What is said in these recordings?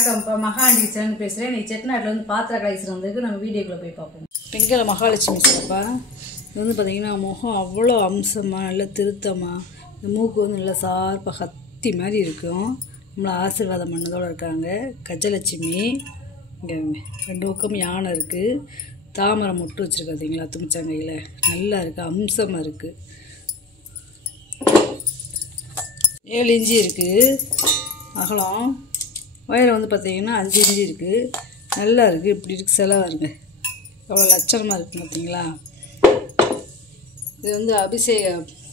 வணக்கம்ப்பா, மகாண்டி கிச்சன் பேசுகிறேன். நீ செட்டிநாட்டில் வந்து பாத்திர கலைசர் வந்திருக்கு. நம்ம வீடியோக்குள்ளே போய் பார்ப்போம். பெண்களை மகாலட்சுமி சிறப்பா இது வந்து பார்த்திங்கன்னா முகம் அவ்வளோ அம்சமாக நல்லா திருத்தமாக, இந்த மூக்கு வந்து நல்லா சார்பாக கத்தி மாதிரி இருக்கும். நம்மளை ஆசீர்வாதம் பண்ணதோடு இருக்காங்க. கஜலட்சுமி இங்கே ரெண்டு பக்கம் யானை இருக்குது. தாமரை முட்டு வச்சுருக்கு பார்த்தீங்களா, துமிச்சங்கையில் நல்லா இருக்குது, அம்சமாக இருக்குது. 7 இன்ச்சு இருக்குது அகலம். உயரம் வந்து பார்த்திங்கன்னா 5 இன்ச்சு இருக்குது. நல்லா இருக்குது. இப்படி இருக்குது செலவாக இருக்குது, எவ்வளோ லட்சணமாக இருக்குது பார்த்தீங்களா. இது வந்து அபிஷேக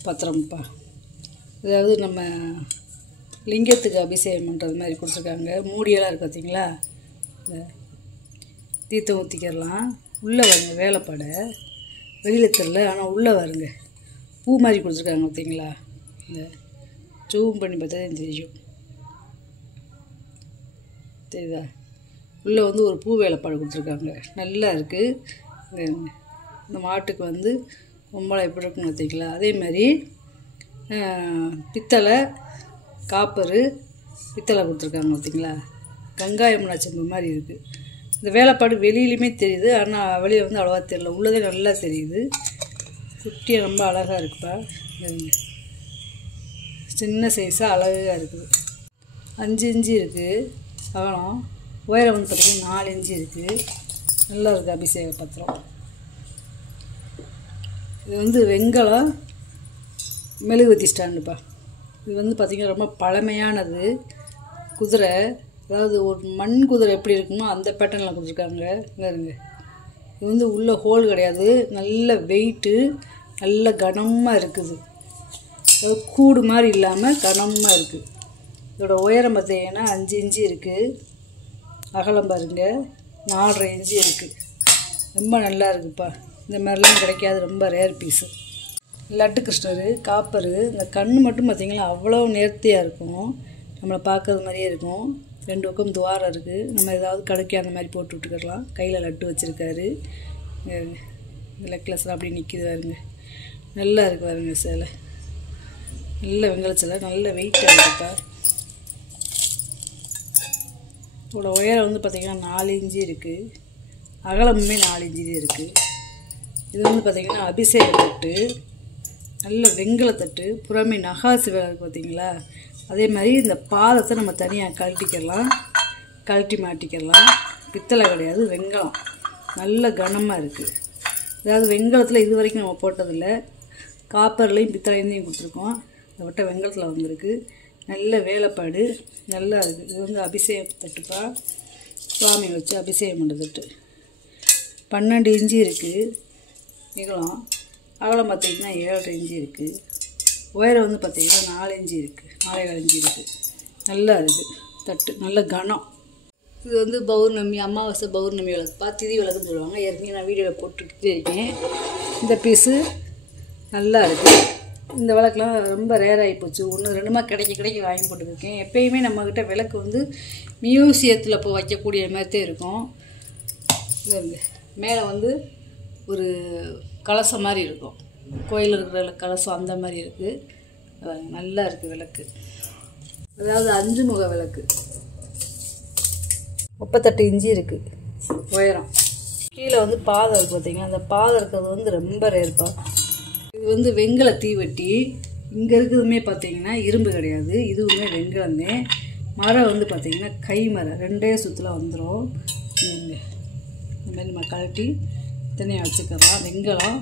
பத்திரம்ப்பா. அதாவது நம்ம லிங்கத்துக்கு அபிஷேகம் பண்ணுறது மாதிரி கொடுத்துருக்காங்க. மூடியெல்லாம் இருக்குது பார்த்தீங்களா. இந்த தீர்த்தம் ஊற்றிக்கிறலாம். உள்ளே வருங்க வேலைப்பாடை, வெளியில் தெரில, ஆனால் உள்ளே வருங்க பூ மாதிரி கொடுத்துருக்காங்க பார்த்தீங்களா. இந்த ஜூம் பண்ணி பார்த்தா தெரியும், தெரியுதா. உள்ளே வந்து ஒரு பூ வேலைப்பாடு கொடுத்துருக்காங்க, நல்லா இருக்குது. இந்த மாட்டுக்கு வந்து பொம்பளை எப்படி இருக்குன்னு பார்த்தீங்களா. அதே மாதிரி பித்தளை காப்பரு பித்தளை கொடுத்துருக்காங்க பார்த்தீங்களா. வெங்காயம் செம்பு மாதிரி இருக்குது. இந்த வேலைப்பாடு வெளியிலையுமே தெரியுது, ஆனால் வெளியே வந்து அவ்வளோவா தெரியல, உள்ளதே நல்லா தெரியுது. குட்டியாக ரொம்ப அழகாக இருக்குப்பா. சின்ன சைஸாக அழகாக இருக்குது. 5 இன்ச்சு இருக்குது அகலம். உயரம் வந்து பார்த்திங்கன்னா 4 இன்ச்சு இருக்குது. நல்லா இருக்குது அபிஷேக பத்திரம். இது வந்து வெண்கலம் மெழுகுவத்தி ஸ்டாண்டுப்பா. இது வந்து பார்த்திங்கன்னா ரொம்ப பழமையானது குதிரை. அதாவது ஒரு மண் குதிரை எப்படி இருக்குமோ அந்த பேட்டர்னில் கொடுத்துருக்காங்க. இருங்க, இது வந்து உள்ளே ஹோல் கிடையாது, நல்ல வெயிட்டு, நல்ல கனமாக இருக்குது. அதாவது கூடு மாதிரி இல்லாமல் கனமாக இருக்குது. இதோட உயரம் பார்த்தீங்கன்னா 5 இன்ச்சு இருக்குது. அகலம் பாருங்க 4.5 இன்ச்சு இருக்குது. ரொம்ப நல்லா இருக்குதுப்பா. இந்த மாதிரிலாம் கிடைக்காது, ரொம்ப ரேர் பீஸு. லட்டு கிருஷ்ணர் காப்பரு. இந்த கண் மட்டும் பார்த்திங்கன்னா அவ்வளோ நேர்த்தியாக இருக்கும், நம்மளை பார்க்குறது மாதிரியே இருக்கும். 2 பக்கம் துவாரம் இருக்குது. நம்ம ஏதாவது கடைக்கு அந்த மாதிரி போட்டு விட்டுக்கலாம். கையில் லட்டு வச்சுருக்காரு. நெக்லஸ்லாம் அப்படி நிற்கிது பாருங்க, நல்லா இருக்குது பாருங்க. சேலை நல்ல வெங்கல சேலை, நல்ல வெயிட்டாக இருக்குப்பா. இதோட உயரம் வந்து பார்த்திங்கன்னா 4 இன்ச்சு இருக்குது. அகலமுமே 4 இன்ச்சு இருக்குது. இது வந்து பார்த்திங்கன்னா அபிஷேக தட்டு, நல்ல வெங்கலத்தட்டு, புறமே நகாசு வேலை இருக்குது பார்த்தீங்களா. அதே மாதிரி இந்த பாதத்தை நம்ம தனியாக கழட்டி மாட்டிக்கலாம். பித்தளை கிடையாது, வெங்கலம், நல்ல கனமாக இருக்குது. அதாவது வெங்கலத்தில் இது வரைக்கும் நம்ம போட்டதில்லை. காப்பர்லேயும் பித்தளையும் கொடுத்துருக்கோம். இந்த வட்ட வெங்கலத்தில் வந்திருக்கு. நல்ல வேலைப்பாடு, நல்லா இருக்குது. இது வந்து அபிஷேக தட்டுப்பா. சுவாமி வச்சு அபிஷேகம் பண்ணுற தட்டு. 12 இன்ச்சு இருக்குது நீளம். அகலம் பார்த்திங்கன்னா 7.5 இன்ச்சு இருக்குது. உயரம் வந்து பார்த்திங்கன்னா 4 இன்ச்சு இருக்குது, 4.25 இன்ச்சு இருக்குது. நல்லா இருக்குது தட்டு, நல்ல கனம். இது வந்து பௌர்ணமி, அமாவாசை பௌர்ணமி விளக்குப்பா. திதி விளக்குன்னு சொல்லுவாங்க. ஏற்கனவே நான் வீடியோவில் போட்டுக்கிட்டே இருக்கேன். இந்த பீஸு நல்லா இருக்குது. இந்த விளக்குலாம் ரொம்ப ரேர் ஆகி போச்சு. 1-2மா கிடைக்க வாங்கி போட்டுருக்கேன். எப்பயுமே நம்மக்கிட்ட விளக்கு வந்து மியூசியத்தில் இப்போ வைக்கக்கூடிய மாதிரி தான் இருக்கும். இது மேலே வந்து ஒரு கலசம் மாதிரி இருக்கும், கோயில் இருக்கிற கலசம் அந்த மாதிரி இருக்குது. நல்லா இருக்குது விளக்கு. அதாவது 5 முக விளக்கு. 38 இன்ச்சு இருக்குது உயரம். கீழே வந்து பாதம் இருக்குது பார்த்தீங்கன்னா. அந்த பாதம் இருக்கிறது வந்து ரொம்ப ரேர்ப்பா. இது வந்து வெங்கல தீவெட்டி. இங்கே இருக்கிறதுமே பார்த்தீங்கன்னா இரும்பு கிடையாது, இதுவுமே வெங்கலமே. மரம் வந்து பார்த்திங்கன்னா கை மரம், 2 சுற்றுல வந்துடும். இந்த மாதிரி நம்ம கழட்டி தனியாக வச்சுக்கலாம். வெங்கலம்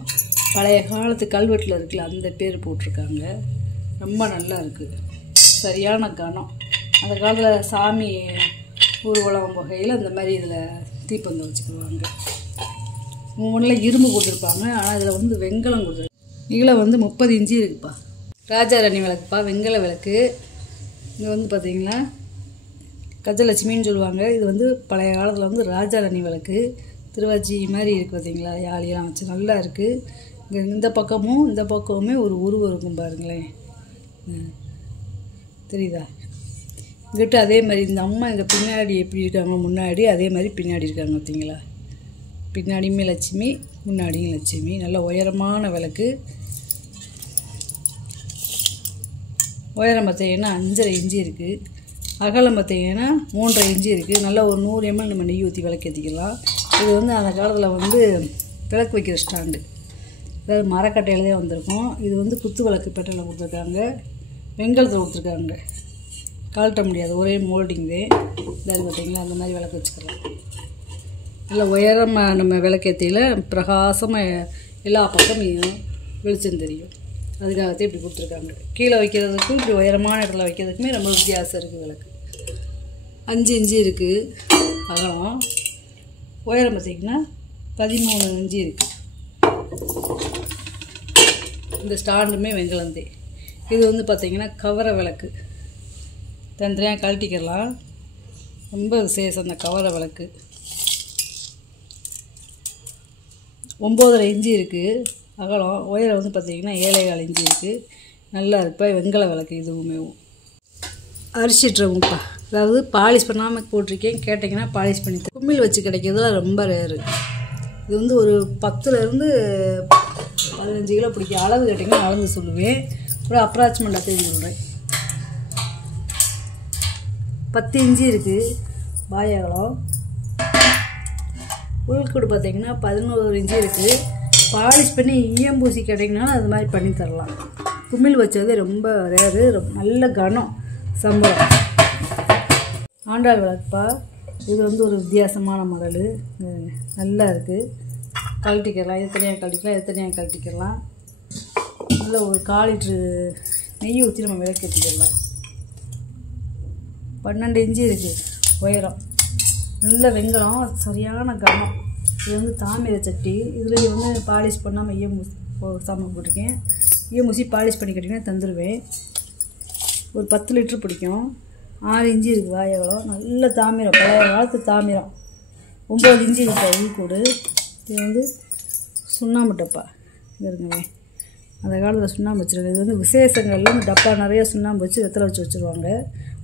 பழைய காலத்து கல்வெட்டில் இருக்குல்ல, அந்த பேர் போட்டிருக்காங்க. ரொம்ப நல்லா இருக்குது, சரியான கனம். அந்த காலத்தில் சாமி ஊர்வலம் வகையில் இந்த மாதிரி இதில் தீப்பந்தம் வச்சுக்குவாங்க. முன்னில் இரும்பு கொடுத்துருப்பாங்க, ஆனால் இதில் வந்து வெங்கலம் கொடுத்துருக்கு. நீளம் வந்து 30 இன்ச்சு இருக்குப்பா. ராஜாராணி விளக்குப்பா, வெங்கல விளக்கு. இங்கே வந்து பார்த்திங்கன்னா கஜலட்சுமின்னு சொல்லுவாங்க. இது வந்து பழைய காலத்தில் வந்து ராஜாராணி விளக்கு. திருவாச்சி மாதிரி இருக்குது பார்த்தீங்களா, யாழியெல்லாம் வச்சு நல்லா இருக்குது. இங்கே இந்த பக்கமுமே ஒரு உருவம் இருக்கும் பாருங்களேன், தெரியுதா. இங்கிட்ட அதே மாதிரி இந்த அம்மா இங்கே பின்னாடி எப்படி இருக்காங்க, முன்னாடி அதே மாதிரி பின்னாடி இருக்காங்க பார்த்தீங்களா. பின்னாடியுமே லட்சுமி, முன்னாடியும் லட்சுமி. நல்ல உயரமான விளக்கு. உயரம் பார்த்தீங்கன்னா 5.5 இன்ச்சு இருக்குது. அகலம் பார்த்திங்கன்னா 3.5 இன்ச்சு இருக்குது. நல்லா ஒரு 100 ml நம்ம நெய் ஊற்றி விளக்கேற்றிக்கலாம். இது வந்து அந்த காலத்தில் வந்து விளக்கு வைக்கிற ஸ்டாண்டு, அதாவது மரக்கட்டையிலே வந்திருக்கும். இது வந்து குத்து விளக்கு பெட்டலில் கொடுத்துருக்காங்க, வெங்கலத்தில் கொடுத்துருக்காங்க. கழட்ட முடியாது, ஒரே மோல்டிங் தான். இதாவது பார்த்திங்களா அந்த மாதிரி விளக்கு வச்சுக்கலாம். நல்லா உயரமாக நம்ம விளக்கேற்றியில் பிரகாசமாக எல்லா பக்கமும் வெளிச்சம் தெரியும். அதுக்காகத்தான் இப்படி கொடுத்துருக்காங்க. கீழே வைக்கிறதுக்கும் இப்படி உயரமான இடத்துல வைக்கிறதுக்குமே ரொம்ப வித்தியாசம் இருக்குது. விளக்கு 5 இன்ச்சு இருக்குது அகலம், உயரம் பார்த்திங்கன்னா 13 இன்ச்சு இருக்குது. இந்த ஸ்டாண்டுமே வெங்கலந்தே. இது வந்து பார்த்திங்கன்னா கவரை விளக்கு, தனித்தனியாக கழட்டிக்கலாம். ரொம்ப விசேஷம் அந்த கவரை விளக்கு. 9.5 இன்ச்சு இருக்குது அகலம், உயரம் வந்து பார்த்திங்கன்னா 7.25 இன்ச்சு இருக்குது. நல்லா இருக்குப்பா வெங்கல விளக்கு. இதுவுமே அரிசிட்டுருவோம்ப்பா, அதாவது பாலிஷ் பண்ணாமல் போட்டிருக்கேன். கேட்டிங்கன்னா பாலிஷ் பண்ணி கும்மில் வச்சு கிடைக்கிறதுல ரொம்ப ரேரு. இது வந்து ஒரு 10லேருந்து 15 கிலோ பிடிக்கும். அளவு கேட்டிங்கன்னா அளந்து சொல்லுவேன், ஒரு அப்ராக்சிமேட்டாக தெரிஞ்சு சொல்கிறேன். 10 இன்ச்சு இருக்குது பாய் அகலம். உள்கூடு பார்த்திங்கன்னா 11 இன்ச்சு இருக்குது. பாலிஷ் பண்ணி ஈயம்பூசி கேட்டிங்கனாலும் அது மாதிரி பண்ணி தரலாம். கும்மில் வச்சது ரொம்ப ரேரு, நல்ல கனம் சம்பளம். ஆண்டாள் விளக்குப்பா. இது வந்து ஒரு வித்தியாசமான மாடலு, நல்லா இருக்குது. கழட்டிக்கலாம், எத்தனையாக கழட்டிக்கலாம், எத்தனையாக கழட்டிக்கலாம். நல்ல ஒரு 1/4 லிட்ரு நெய் ஊற்றி நம்ம விளக்கேற்றிக்கலாம். 12 இன்ச்சு இருக்குது உயரம். நல்ல வெங்கலம், சரியான கனம். இது வந்து தாமிர சட்டி. இதில் வந்து பாலிஷ் பண்ணாமல் ஈயமூசி சாமான் போட்டிருக்கேன். ஈயமூசி பாலிஷ் பண்ணி கட்டிங்கன்னா தந்துடுவேன். ஒரு 10 லிட்ரு பிடிக்கும். 6 இன்ச்சு இருக்குது வாயகலம். நல்ல தாமிரம், பழைய காலத்து தாமிரம். 9 இன்ச்சு இருக்குது உள்கூடு. இது வந்து சுண்ணாம்பு டப்பா. இது இருக்குங்க, அந்த காலத்தில் சுண்ணாம்பு வச்சுருக்காங்க. இது வந்து விசேஷங்களில் இந்த டப்பா நிறையா சுண்ணாம்பு வச்சு வெத்தலை வச்சு வச்சுருவாங்க.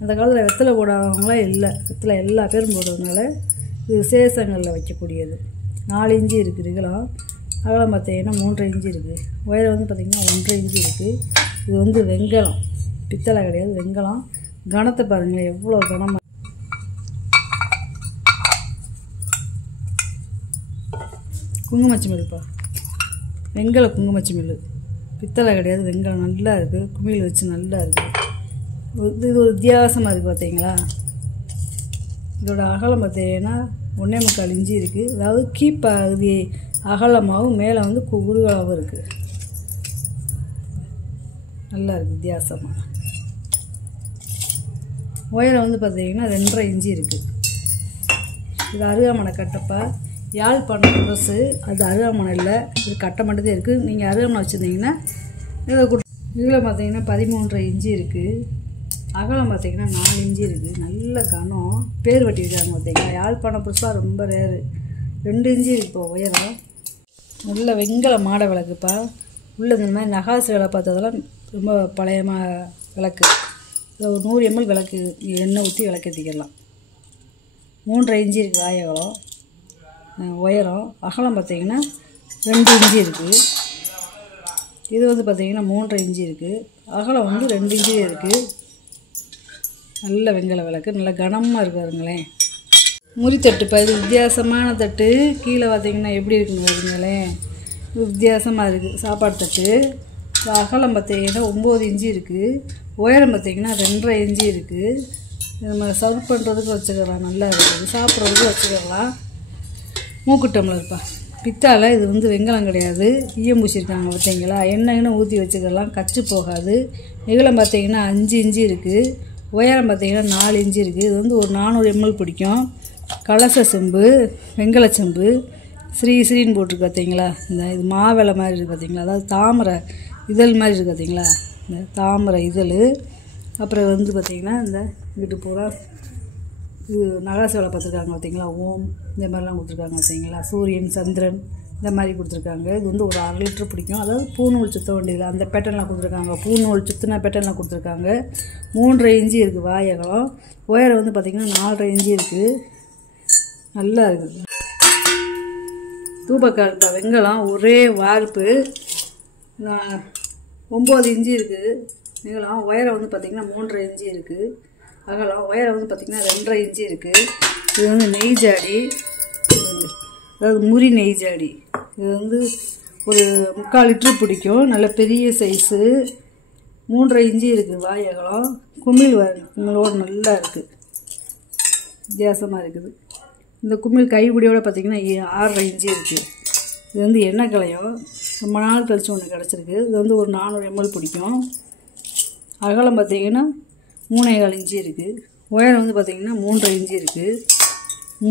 அந்த காலத்தில் வெத்தலை போடாதவங்களாம் இல்லை, வெத்தலை எல்லா பேரும் போடுறதுனால இது விசேஷங்களில் வைக்கக்கூடியது. 4 இன்ச்சு இருக்குது அகலம். அகலம் பார்த்திங்கன்னா 3.5 இன்ச்சு இருக்குது. உயரம் வந்து பார்த்திங்கன்னா 1.5 இன்ச்சு இருக்குது. இது வந்து வெங்கலம், பித்தளை கிடையாது, வெங்கலம். கனத்தை பாருங்களேன் எவ்வளோ கனமாக. குங்குமச்சி மில்லுப்பா, வெங்கல குங்குமச்சி மில்லு. பித்தளை கிடையாது, வெங்கலம். நல்லா இருக்குது, குமிழ் வச்சு நல்லா இருக்குது. இது ஒரு வித்தியாசமாக இருக்குது பார்த்தீங்களா. இதோட அகலம் பார்த்தீங்கன்னா 1.25 இன்ச்சு இருக்குது. அதாவது கீப்பகுதி அகலமாகவும் மேலே வந்து குறுகலாகவும் இருக்குது. நல்லா இருக்குது வித்தியாசமாக. உயரம் வந்து பார்த்தீங்கன்னா 2.5 இன்ச்சு இருக்குது. இது அருகாமனை கட்டப்பா. யாழ்ப்பாணம் புதுசு, அது அருகாமனை இல்லை, இது கட்டை மட்டும்தான் இருக்குது. நீங்கள் அருகாமனை வச்சுருந்தீங்கன்னா இதை இதில் பார்த்தீங்கன்னா 13.5 இன்ச்சு இருக்குது. அகலம் பார்த்திங்கன்னா 4 இன்ச்சு இருக்குது. நல்ல கனம், பேர் வெட்டியிருக்காங்க பார்த்தீங்களா. யாழ்ப்பாணம் புதுசாக ரொம்ப ரேரு. 2 இன்ச்சு இருக்குது இப்போ உயரம். நல்ல வெங்கல மாடை விளக்குப்பா. உள்ள இந்த மாதிரி நகாசு வேலை பார்த்ததெல்லாம் ரொம்ப பழைய விளக்கு. இதில் ஒரு 100 ml விளக்கு எண்ணெய் ஊற்றி விளக்கேற்றிக்கலாம். 3.5 இன்ச்சு இருக்குது வாயகலம். உயரம் அகலம் பார்த்திங்கன்னா 2 இன்ச்சு இருக்குது. இது வந்து பார்த்திங்கன்னா 3.5 இன்ச்சு இருக்குது. அகலம் வந்து 2 இன்ச்சு இருக்குது. நல்ல வெங்கல விளக்கு, நல்ல கனமாக இருக்காருங்களேன். முறித்தட்டுப்பா. இது வித்தியாசமான தட்டு. கீழே பார்த்திங்கன்னா எப்படி இருக்குன்னு வருங்களேன், வித்தியாசமாக இருக்குது. சாப்பாடு தட்டு. அகலம் பார்த்திங்கன்னா 9 இன்ச்சு இருக்குது. உயரம் பார்த்திங்கன்னா 2.5 இன்ச்சு இருக்குது. நம்ம சர்வ் பண்ணுறதுக்கு வச்சுக்கலாம், நல்லா இருக்குது. சாப்பிட்றதுக்கு வச்சுக்கலாம். மூக்கு டம்ளர்ப்பா, பித்தால. இது வந்து வெங்கலம் கிடையாது, ஈயம் பூசியிருக்காங்க பார்த்தீங்களா. எண்ணெய்னு ஊற்றி வச்சுக்கலாம், கச்சு போகாது. நிகழம் பார்த்திங்கன்னா 5 இன்ச்சு இருக்குது. உயரம் பார்த்திங்கன்னா 4 இன்ச்சு இருக்குது. இது வந்து ஒரு 400 ml பிடிக்கும். கலச செம்பு, வெங்கல செம்பு, ஸ்ரீன்னு போட்டிருக்கு பார்த்தீங்களா. இது மாவிளை மாதிரி இருக்குது பார்த்தீங்களா, அதாவது தாமரை இதழ் மாதிரி இருக்குது பார்த்தீங்களா, இந்த தாமரை இதழ். அப்புறம் வந்து பார்த்திங்கன்னா இந்த வீட்டு பூரா இது நகாசு வேலை பார்த்துருக்காங்க பார்த்தீங்களா. ஓம் இந்த மாதிரிலாம் கொடுத்துருக்காங்க பார்த்தீங்களா. சூரியன், சந்திரன் இந்த மாதிரி கொடுத்துருக்காங்க. இது வந்து ஒரு 1/2 லிட்டர் பிடிக்கும். அதாவது பூநூல் சுற்ற வேண்டியதில்லை, அந்த பேட்டர்லாம் கொடுத்துருக்காங்க. பூநூல் சுற்றின பேட்டர்லாம் கொடுத்துருக்காங்க. 3.5 இன்ச்சு இருக்குது வாயகலம். உயரம் வந்து பார்த்திங்கன்னா 4.5 இன்ச்சு இருக்குது. நல்லா இருக்குது. தூபக்கால் வெங்கலம் ஒரே வார்ப்பு. 9 இன்ச்சு இருக்குது நீளம். உயரம் வந்து பார்த்திங்கன்னா 3.5 இன்ச்சு இருக்குது. அகலம். உயரம் வந்து பார்த்திங்கன்னா 2.5 இன்ச்சு இருக்குது. இது வந்து நெய் ஜாடி, அதாவது முறி நெய் ஜாடி. இது வந்து ஒரு 3/4 லிட்டரு பிடிக்கும். நல்ல பெரிய சைஸு. 3.5 இன்ச்சு இருக்குது வாய் அகலம். குமிழ் குமிழோடு நல்லா இருக்குது, வித்தியாசமாக இருக்குது. இந்த குமிழ் கைப்பிடியோடு பார்த்திங்கன்னா 6.5 இன்ச்சு இருக்குது. இது வந்து எண்ணெய் கலையம். ரொம்ப நாள் கழிச்சு ஒன்று கிடச்சிருக்கு. இது வந்து ஒரு 400 ml பிடிக்கும். அகலம் பார்த்திங்கன்னா 3.25 இன்ச்சு இருக்குது. உயரம் வந்து பார்த்திங்கன்னா 3.5 இன்ச்சு இருக்குது.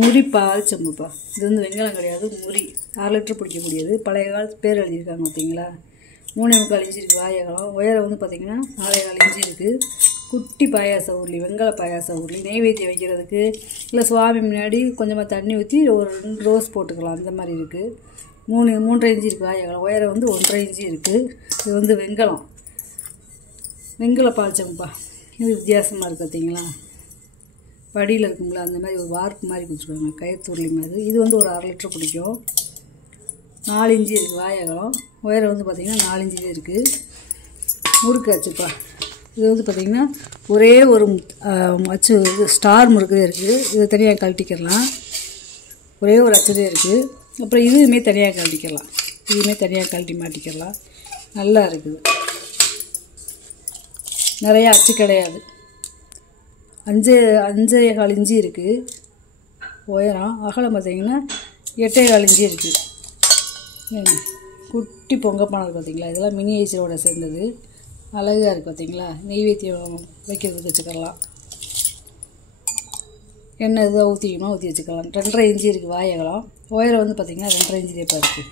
முறி பால் செம்புப்பா. இது வந்து வெங்காயம் கிடையாது, முறி. 6 லிட்டர் பிடிக்கக்கூடியது. பழைய காலத்து பேர் எழுதியிருக்காங்க பார்த்தீங்களா. 3.25 இன்ச்சு இருக்குது வாய் அகலம். உயரம் வந்து பார்த்திங்கன்னா 4.25 இன்ச்சு இருக்குது. குட்டி பாயாச உருளி, வெங்காய பாயாச உருளி, நெய்வேத்தியம் வைக்கிறதுக்கு, இல்லை சுவாமி முன்னாடி கொஞ்சமாக தண்ணி ஊற்றி ஒரு 2 ரோஸ் போட்டுக்கலாம். அந்த மாதிரி இருக்குது. 3.5 இன்ச்சு இருக்குது வாய் அகலம். உயரம் வந்து 1.5 இன்ச்சு இருக்குது. இது வந்து வெங்கல பால் செம்புப்பா. இது வித்தியாசமாக இருக்குது பார்த்தீங்களா. படியில் இருக்குங்களா, அந்த மாதிரி ஒரு வார்ப்பு மாதிரி கொடுத்துருக்காங்க, கயத்துருளி மாதிரி. இது வந்து ஒரு 1/2 லிட்டர் பிடிக்கும். 4 இன்ச்சு இருக்குது வாய் அகலம். உயரம் வந்து பார்த்திங்கன்னா 4 இன்ச்சு இருக்குது. முறுக்கு அச்சுப்பா. இது வந்து பார்த்திங்கன்னா ஒரே ஒரு அச்சு ஸ்டார் முறுக்கு இருக்குது. இது தனியாக கழட்டிக்கலாம். ஒரே ஒரு அச்சுதே இருக்குது. அப்புறம் இதுவுமே தனியாக கழட்டிக்கலாம். இதுவுமே தனியாக கழட்டி மாட்டிக்கலாம். நல்லா இருக்குது. நிறையா அச்சு கிடையாது. 5.25 இன்ச்சு இருக்குது உயரம். அகலம் பார்த்திங்கன்னா 8.25 இன்ச்சு இருக்குது. குட்டி பொங்கப்பானது பார்த்திங்களா. இதெல்லாம் மினியேச்சரோட சேர்ந்தது. அழகாக இருக்குது பார்த்திங்களா. நெய்வேத்தியம் வைக்கிறதுக்கு வச்சுக்கலாம். எண்ணெய் இதாக ஊற்றிக்கணும், ஊற்றி வச்சுக்கலாம். 2.5 இன்ச்சு இருக்குது வாய் அகலம். உயரம் வந்து பார்த்திங்கன்னா 2.5 இன்ச்சு ரேப்பாக இருக்குது.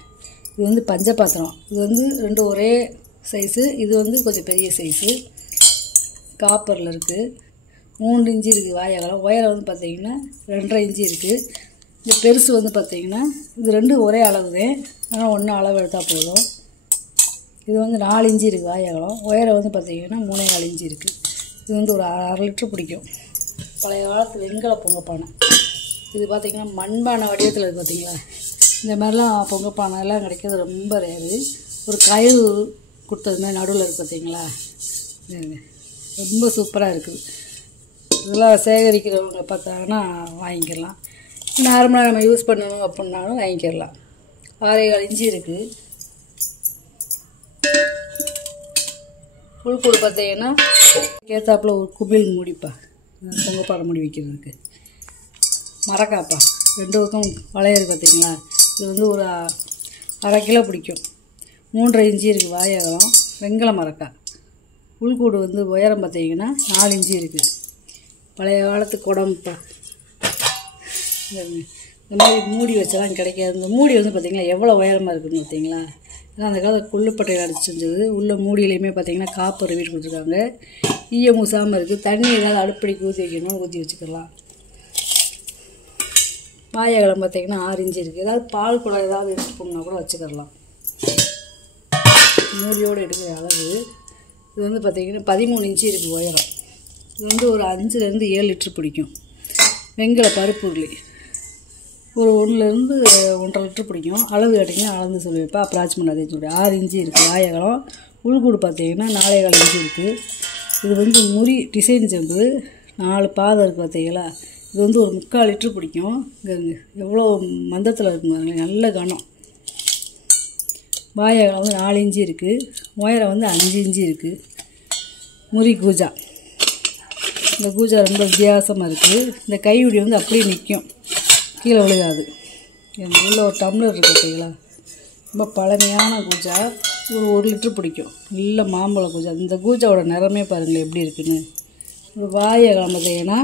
இது வந்து பஞ்ச பாத்திரம். இது வந்து 2 ஒரே சைஸு. இது வந்து கொஞ்சம் பெரிய சைஸு. காப்பரில் இருக்குது. 3 இன்ச்சு இருக்குது வாய் அகலம். உயரம் வந்து பார்த்திங்கன்னா 2.5 இன்ச்சு இருக்குது. இந்த பெருசு வந்து பார்த்திங்கன்னா இது 2 ஒரே அளவு தான், ஆனால் 1 அளவு எடுத்தால் போதும். இது வந்து 4 இன்ச்சு இருக்குது வாய் அகலம். உயரம் வந்து பார்த்திங்கன்னா 3.25 இன்ச்சு இருக்குது. இது வந்து ஒரு 1/2 லிட்டர் பிடிக்கும். பழைய காலத்து வெண்கல பொங்கப்பானை. இது பார்த்திங்கன்னா மண்பானை வடிவத்தில் இருக்குது பார்த்திங்களா. இந்த மாதிரிலாம் பொங்கப்பானை எல்லாம் கிடைக்கிறது ரொம்ப ரேரு. ஒரு கயிறு கொடுத்தது மாதிரி நடுவில் இருக்குது பார்த்திங்களா. ரொம்ப சூப்பராக இருக்குது. இதெல்லாம் சேகரிக்கிறவங்க பார்த்தாங்கன்னா வாங்கிக்கலாம். நார்மலாக நம்ம யூஸ் பண்ணணும் அப்படின்னாலும் வாங்கிக்கலாம். 6.25 இன்ச்சு இருக்குது. புழுக்கூடு பார்த்தீங்கன்னா ஏத்தாப்பில் ஒரு குபில் மூடிப்பா, பொங்கப்பானை மூடி வைக்கிறதுக்கு. மரக்காப்பா 2 பக்கம் வளையது பார்த்தீங்களா. இது வந்து ஒரு 1/2 கிலோ பிடிக்கும். 3.5 இன்ச்சு இருக்குது வாய் அகலம். வெங்கல மரக்காய். உள்கூடு வந்து உயரம் பார்த்தீங்கன்னா 4 இன்ச்சு இருக்குது. பழைய காலத்து குடம்பா. இந்த மாதிரி மூடி வச்சலாம் கிடைக்காது. இந்த மூடி வந்து பார்த்திங்கன்னா எவ்வளோ உயரமாக இருக்குதுன்னு பார்த்தீங்களா. ஏன்னா அந்த காலத்தில் கொள்ளுப்பட்டையில் அடிச்சு செஞ்சது. உள்ள மூடியிலையுமே பார்த்திங்கன்னா காப்பர் வீடு கொடுத்துருக்காங்க. ஈயம் மூசாமல் இருக்குது. தண்ணி ஏதாவது அடுப்படிக்கு ஊற்றி வைக்கணும், ஊற்றி வச்சுக்கலாம். வாய் அகலம் பார்த்திங்கன்னா 6 இன்ச்சு இருக்குது. ஏதாவது பால் குடம் ஏதாவது எடுத்து போனால் கூட வச்சுக்கலாம். மூடியோடு எடுக்கிற அளவு. இது வந்து பார்த்திங்கன்னா 13 இன்ச்சு இருக்குது உயரம். இது வந்து ஒரு 5லேருந்து 7 லிட்டர் பிடிக்கும். வெங்கல பருப்பு உருளி ஒரு 1லேருந்து 1.5 லிட்டர் பிடிக்கும். அளவு கேட்டிங்கன்னா அளந்து சொல்லுவேப்பா, அப்ராச்மெண்ட் அதே சொல்லி. 6 இன்ச்சு இருக்குது வாய் அகலம். உள்கூடு பார்த்திங்கன்னா 4.25 இன்ச்சு இருக்குது. இது வந்து முறி டிசைன் செம்பு. 4 பாதம் இருக்குது பார்த்தீங்களா. இது வந்து ஒரு 3/4 லிட்டர் பிடிக்கும். இங்கே எவ்வளோ மந்தத்தில் இருக்குங்க, நல்ல கனம். வாய் அகலம் வந்து 4 இன்ச்சு இருக்குது. உயரம் வந்து 5 இன்ச்சு இருக்குது. முறி கூஜா. இந்த கூஜா ரொம்ப வித்தியாசமாக இருக்குது. இந்த கையுடி வந்து அப்படியே நிற்கும், கீழே விழுகாது. உள்ள ஒரு டம்ளர் இருக்குது பார்த்தீங்களா. ரொம்ப பழமையான கூஜா. ஒரு 1 லிட்டர் பிடிக்கும். நல்ல மாம்பழ கூஜா. இந்த கூஜாவோட நிறமே பாருங்களேன் எப்படி இருக்குன்னு. ஒரு வாய் அகலம் பார்த்தீங்கன்னா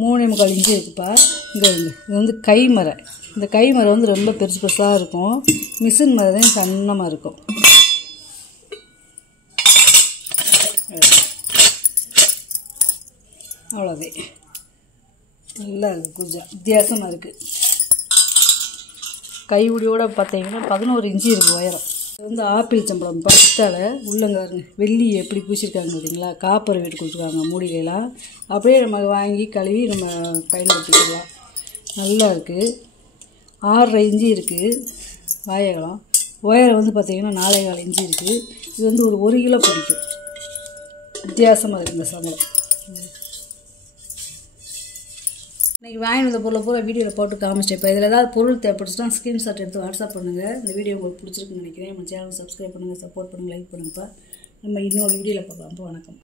3.25 இன்ச்சு இருக்குப்பா. இங்கே வந்து இது வந்து கை மரை. இந்த கை மரை வந்து ரொம்ப பெருசு பெருசாக இருக்கும். மிஷின் மரை தான் சன்னமாக இருக்கும். அவ்வளோதே. நல்லா இருக்குது கூஜா, வித்தியாசமாக இருக்குது. கையுடியோடு பார்த்தீங்கன்னா 11 இன்ச்சு இருக்குது உயரம். இது வந்து ஆப்பிள் சம்பளம் பத்தால் உள்ளங்காருங்க வெள்ளி எப்படி பூசியிருக்காங்க பார்த்தீங்களா. காப்பர் வீட்டு கொடுத்துருக்காங்க மூடிகைலாம். அப்படியே நம்ம வாங்கி கழுவி நம்ம பயன்படுத்திக்கலாம். நல்லா இருக்குது. 6.5 இன்ச்சு இருக்குது வாய் அகலம். உயரம் வந்து பார்த்திங்கன்னா 4.25 இன்ச்சு இருக்குது. இது வந்து ஒரு 1 கிலோ பிடிக்கும். வித்தியாசமாக இருக்குது இந்த சம்பளம். இன்றைக்கி வாங்கிட்டு வந்த பொருளை பூரா வீடியோவில் போட்டு காமிச்சிட்டேன். இப்போ இதில் ஏதாவது பொருள் தேவைப்பட்டுச்சுன்னா ஸ்க்ரீன்ஷாட் எடுத்து வாட்ஸ்அப் பண்ணுங்கள். இந்த வீடியோ உங்களுக்கு பிடிச்சிருக்குன்னு நினைக்கிறேன். நம்ம சேனல் சப்ஸ்கிரைப் பண்ணுங்கள், சப்போர்ட் பண்ணுங்கள், லைக் பண்ணுங்கப்பா. நம்ம இன்னொரு வீடியோவில் பார்க்கலாம். வணக்கம்.